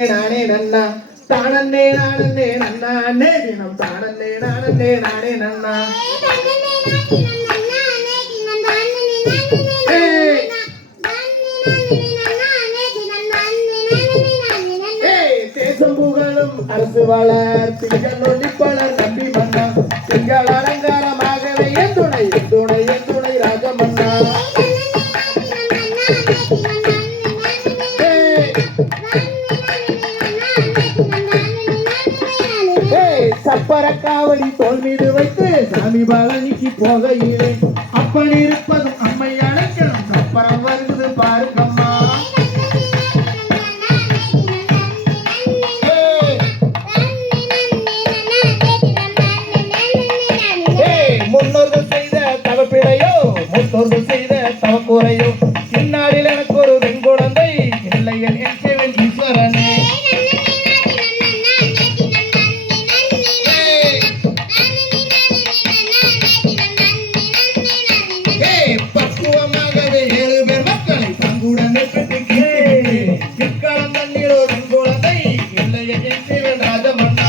நானே நன்னா தானே நானே நன்னா நே தினம் தானே நானே நானே நன்னா தேசம் புகழும் அரசு வளர் திங்கள் ஒளிப்பலர் நம்பி மன்னா திங்கள் அலங்காரமாகவே என் துணை என் துணை என் துணை ராஜமன்னா சப்பரக்காவடி தோல் மீது வைத்து சாமி பழனிக்கு போகையிலே அப்பன் இருப்பதும் அம்மை அழைக்கணும் சப்பரம் வருது பாருங்கம்மா முன்னோர்கள் செய்த தவப்பிழையோ முன்னோர்கள் செய்த தவக்குறையோ இந்நாளில் எனக்கு ஒரு பெண் குழந்தை இல்லை என் ஈஸ்வரனே பக்குவமாகவே 7 பேர் மக்களை தங்குடனே பெற்று கிற்காலம் தண்ணீரோ பெண் குழந்தை இல்லை என் சிவன் ராஜமன்னா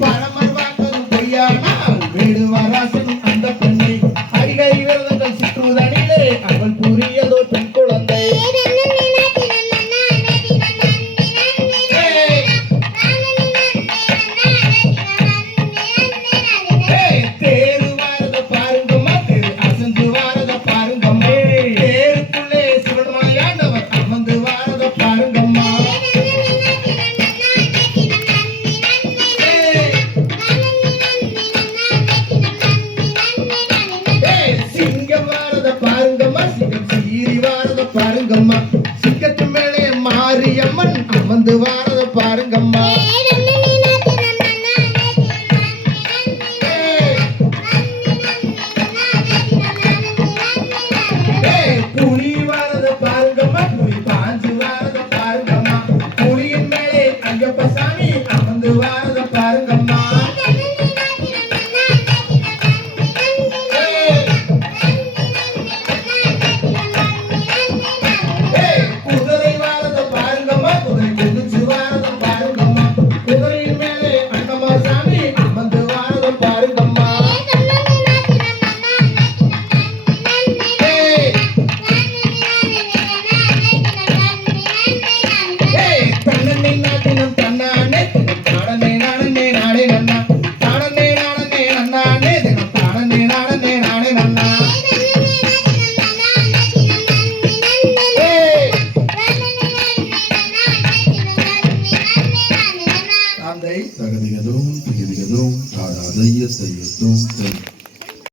பரமர் வாக்கரும் பொய்யானால் வீடு வராசனும் அந்த பெண்ணை அடிகை விரதங்கள் சுற்றுதனிலே அவள் புரியதோ பெண் குழந்தை பாருங்கம்மா சிக்கத்து மேலே மாரியம்மன் அமர்ந்து வாரத பாருங்கம்மா புலி வாரத பாருங்கம்மா புலி பாஞ்சு வாரத பாருங்கம்மா புலியின் மேலே ஐயப்ப சாமி அமர்ந்து வாரத பாருங்கம்மா தகதிகதும் திகதிகதும் தாடாதைய செய்யதும்